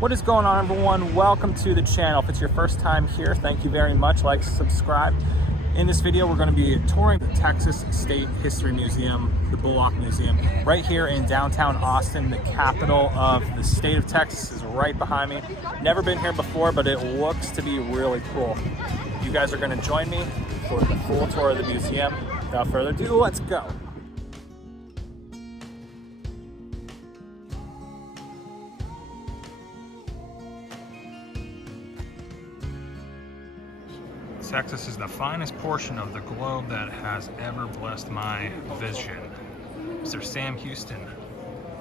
What is going on, everyone? Welcome to the channel. If it's your first time here, thank you very much. Like, subscribe. In this video, we're going to be touring the Texas State History Museum, the Bullock Museum, right here in downtown Austin. The capital of the state of Texas is right behind me. Never been here before, but it looks to be really cool. You guys are going to join me for the full tour of the museum. Without further ado, let's go. Texas is the finest portion of the globe that has ever blessed my vision. Mr. Sam Houston,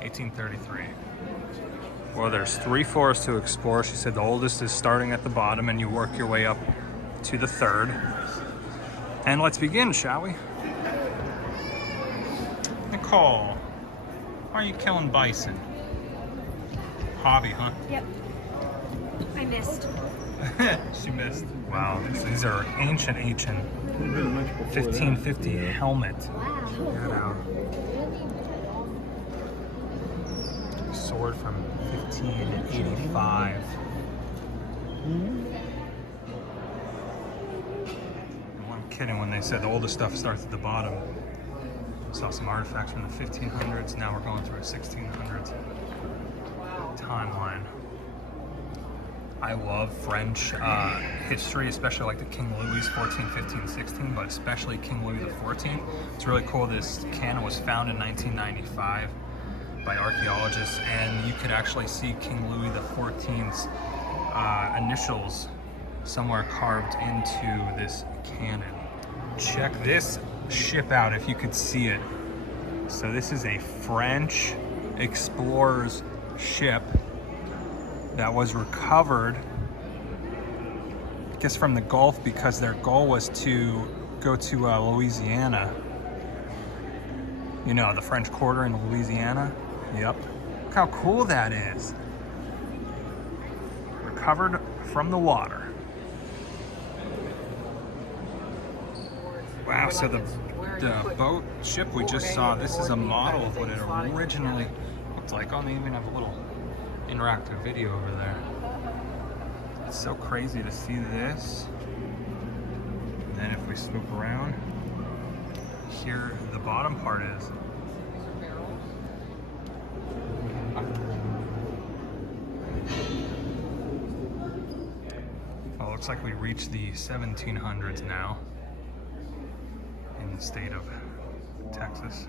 1833. Well, there's 3 floors to explore. She said the oldest is starting at the bottom and you work your way up to the 3rd. And let's begin, shall we? Nicole, why are you killing bison? Hobby, huh? Yep. I missed. She missed. Wow, these are ancient 1550 helmet. Wow. Check that out. Sword from 1585. I'm kidding when they said the oldest stuff starts at the bottom. Saw some artifacts from the 1500s. Now we're going through a 1600s timeline. I love French history, especially like the King Louis 14, 15, 16, but especially King Louis XIV. It's really cool. This cannon was found in 1995 by archaeologists, and you could actually see King Louis XIV's initials somewhere carved into this cannon. Check this ship out if you could see it. So this is a French explorer's ship that was recovered, I guess, from the Gulf, because their goal was to go to Louisiana. You know, the French Quarter in Louisiana? Yep. Look how cool that is. Recovered from the water. Wow, so the boat ship we just saw, this is a model of what it originally looked like. Oh, they even have a little interactive video over there. It's so crazy to see this. And then if we swoop around, here the bottom part is. Well, it looks like we reached the 1700s now in the state of Texas.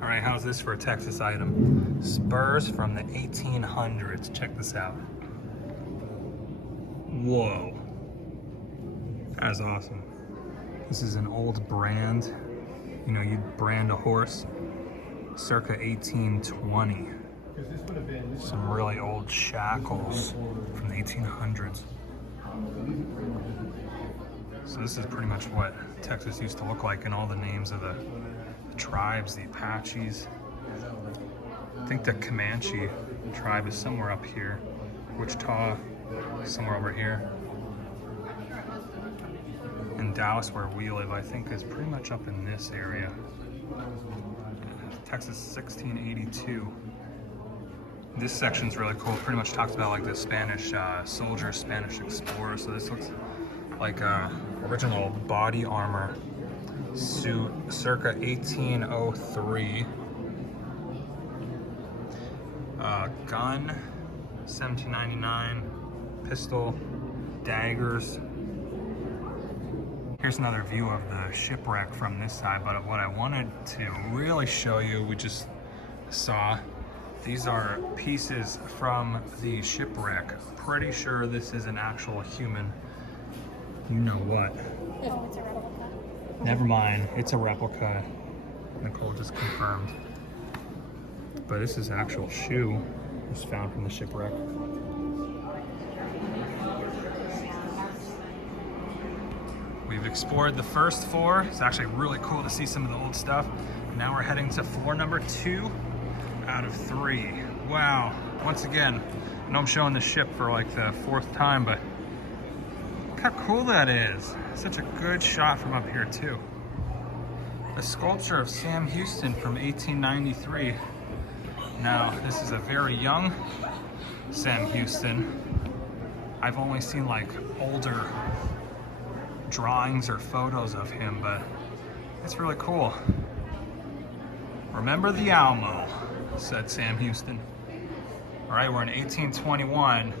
All right, how's this for a Texas item? Spurs from the 1800s. Check this out. Whoa. That is awesome. This is an old brand. You know, you'd brand a horse circa 1820. Some really old shackles from the 1800s. So this is pretty much what Texas used to look like in all the names of the tribes, the Apaches. I think the Comanche tribe is somewhere up here. Wichita, somewhere over here. And Dallas, where we live, I think is pretty much up in this area. Texas 1682. This section's really cool. It pretty much talks about like the Spanish soldiers, Spanish explorers. So this looks like original body armor suit circa 1803. Gun 1799. Pistol, daggers. Here's another view of the shipwreck from this side, but what I wanted to really show you, we just saw, these are pieces from the shipwreck. Pretty sure this is an actual human. You know what? Oh, it's a replica. Never mind, it's a replica. Nicole just confirmed. But this is an actual shoe. It was found from the shipwreck. We've explored the first floor. It's actually really cool to see some of the old stuff. Now we're heading to floor number 2 out of 3. Wow. Once again, I know I'm showing the ship for like the 4th time, but look how cool that is. Such a good shot from up here too. A sculpture of Sam Houston from 1893. Now, this is a very young Sam Houston. I've only seen like older drawings or photos of him, but it's really cool. "Remember the Alamo," said Sam Houston. All right, we're in 1821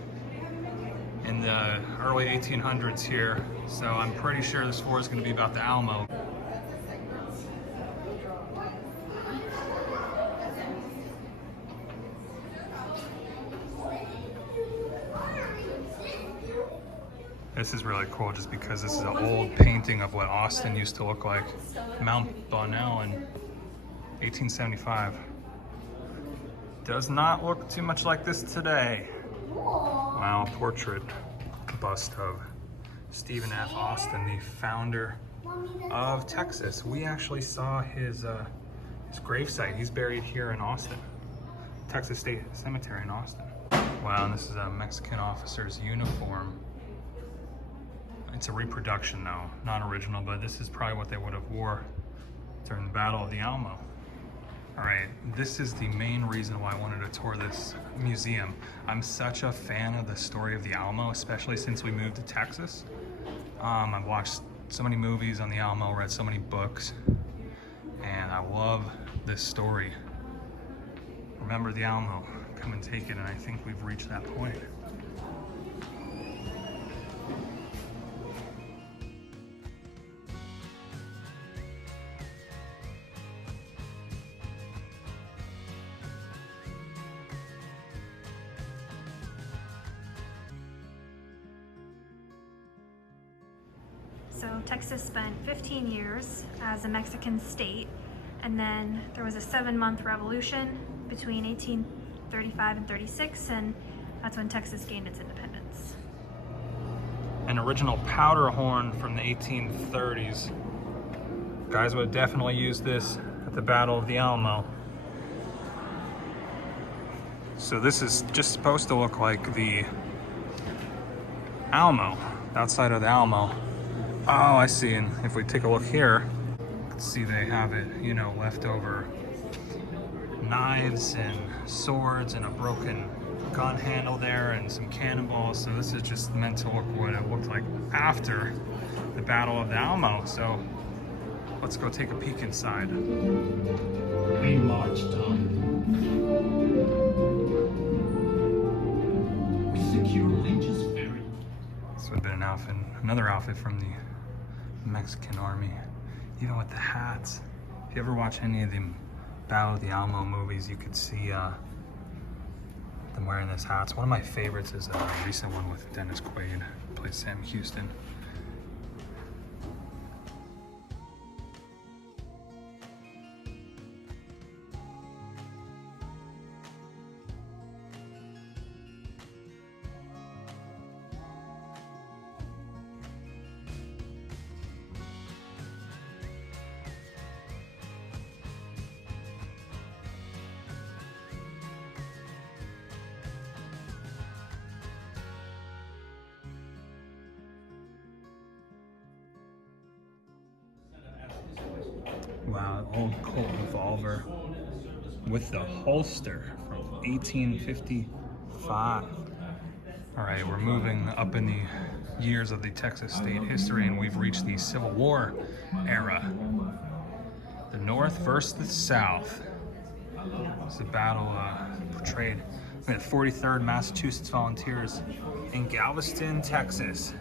in the early 1800s here, so I'm pretty sure this floor is going to be about the Alamo. This is really cool just because this is an old painting of what Austin used to look like. Mount Bonnell in 1875. Does not look too much like this today. Wow, portrait bust of Stephen F. Austin, the founder of Texas. We actually saw his gravesite. He's buried here in Austin, Texas State Cemetery in Austin. Wow, and this is a Mexican officer's uniform. It's a reproduction though, not original, but this is probably what they would have wore during the Battle of the Alamo. All right, this is the main reason why I wanted to tour this museum. I'm such a fan of the story of the Alamo, especially since we moved to Texas. I've watched so many movies on the Alamo, read so many books, and I love this story. Remember the Alamo, come and take it, and I think we've reached that point. So Texas spent 15 years as a Mexican state, and then there was a 7-month revolution between 1835 and 36, and that's when Texas gained its independence. An original powder horn from the 1830s. Guys would definitely use this at the Battle of the Alamo. So this is just supposed to look like the Alamo, outside of the Alamo. Oh, I see, and if we take a look here, you can see they have it, you know, leftover knives and swords and a broken gun handle there and some cannonballs. So this is just meant to look what it looked like after the Battle of the Alamo. So let's go take a peek inside. We marched on. We secured Lynch's Ferry. This would have been an outfit, another outfit from the Mexican army, even with the hats. If you ever watch any of the Battle of the Alamo movies, you could see them wearing these hats. One of my favorites is a recent one with Dennis Quaid, who plays Sam Houston. Wow, old Colt revolver with the holster from 1855. All right, we're moving up in the years of the Texas state history, and we've reached the Civil War era. The North versus the South. It's a battle portrayed by the 43rd Massachusetts Volunteers in Galveston, Texas.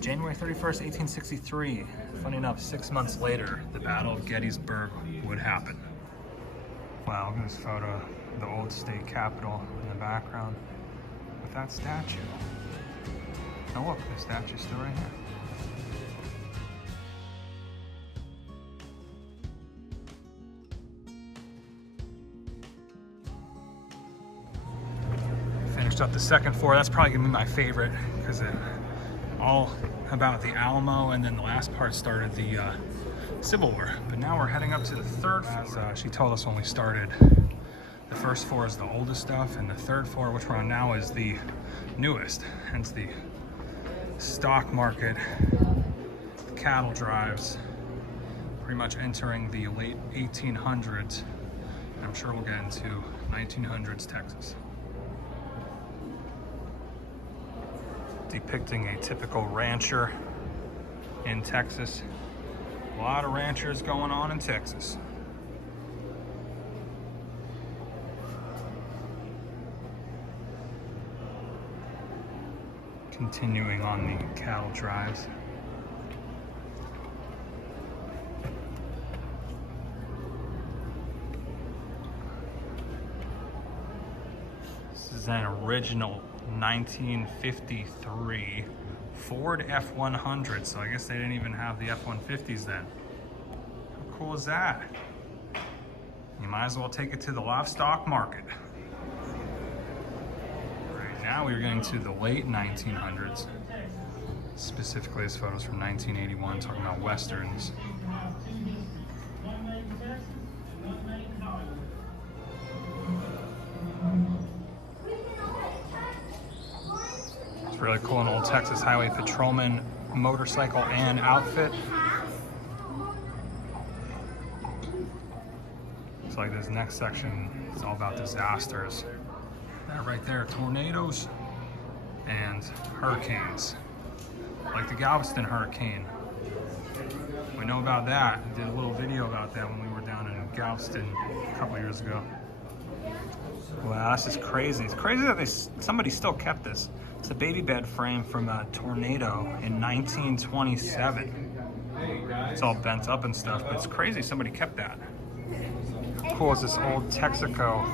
January 31st, 1863. Funny enough, 6 months later, the Battle of Gettysburg would happen. Wow, look at this photo of the old state capitol in the background with that statue. Oh look, the statue's still right here. Finished up the second floor. That's probably gonna be my favorite because it all about the Alamo, and then the last part started the Civil War. But now we're heading up to the third floor. As she told us when we started, the first floor is the oldest stuff, and the third floor, which we're on now, is the newest. Hence the stock market, the cattle drives, pretty much entering the late 1800s I'm sure we'll get into 1900s Texas. Depicting a typical rancher in Texas. A lot of ranchers going on in Texas. Continuing on the cattle drives. This is an original 1953 Ford F-100, so I guess they didn't even have the F-150s then. How cool is that? You might as well take it to the livestock market. Right now we're getting to the late 1900s. Specifically, this photo's from 1981, talking about westerns. It's really cool, an old Texas Highway Patrolman motorcycle and outfit. It's like this next section is all about disasters. That right there, tornadoes and hurricanes. Like the Galveston hurricane. We know about that. I did a little video about that when we were down in Galveston a couple years ago. Wow, that's just crazy. It's crazy that somebody still kept this. It's a baby bed frame from a tornado in 1927. It's all bent up and stuff, but it's crazy somebody kept that. How cool is this old Texaco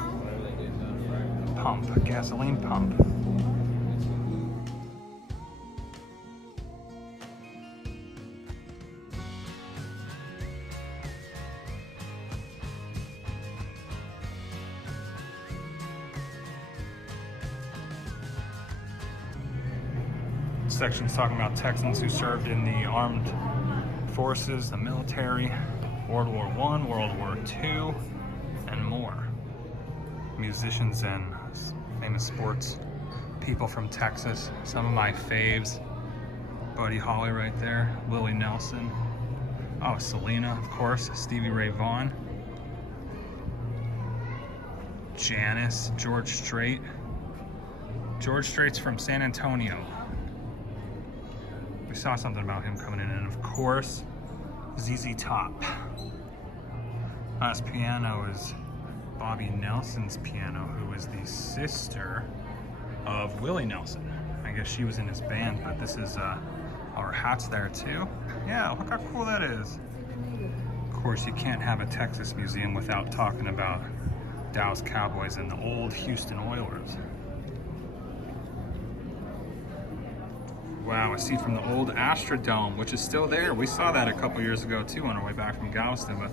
pump, gasoline pump? Section's talking about Texans who served in the armed forces, the military, World War I, World War II, and more. Musicians and famous sports people from Texas. Some of my faves. Buddy Holly right there, Willie Nelson. Oh, Selena, of course, Stevie Ray Vaughan. Janis, George Strait. George Strait's from San Antonio. We saw something about him coming in, and of course, ZZ Top. Last piano is Bobby Nelson's piano, who is the sister of Willie Nelson. I guess she was in his band, but this is our hats there too. Yeah, look how cool that is. Of course, you can't have a Texas museum without talking about Dallas Cowboys and the old Houston Oilers. Wow, I see from the old Astrodome, which is still there. We saw that a couple years ago too on our way back from Galveston, but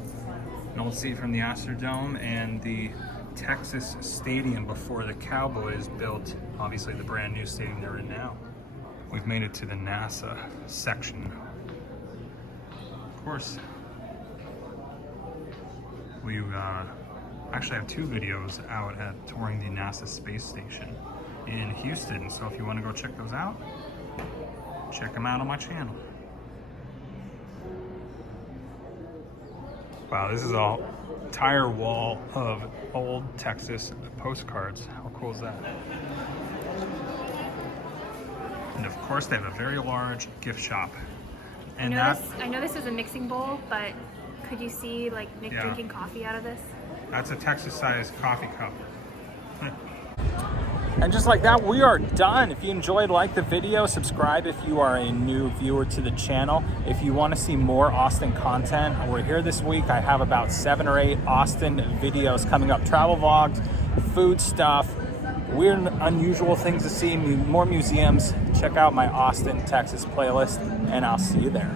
an old seat from the Astrodome and the Texas Stadium before the Cowboys built, obviously, the brand new stadium they're in now. We've made it to the NASA section. Of course, we actually have 2 videos out at touring the NASA space station in Houston, so if you want to go check those out, check them out on my channel. Wow, this is an entire wall of old Texas postcards. How cool is that? And of course, they have a very large gift shop. And I know this is a mixing bowl, but could you see like Nick drinking coffee out of this? That's a Texas-sized coffee cup. And just like that, we are done. If you enjoyed, like the video, subscribe if you are a new viewer to the channel. If you want to see more Austin content, we're here this week. I have about 7 or 8 Austin videos coming up. Travel vlogs, food stuff, weird and unusual things to see, more museums. Check out my Austin, Texas playlist, and I'll see you there.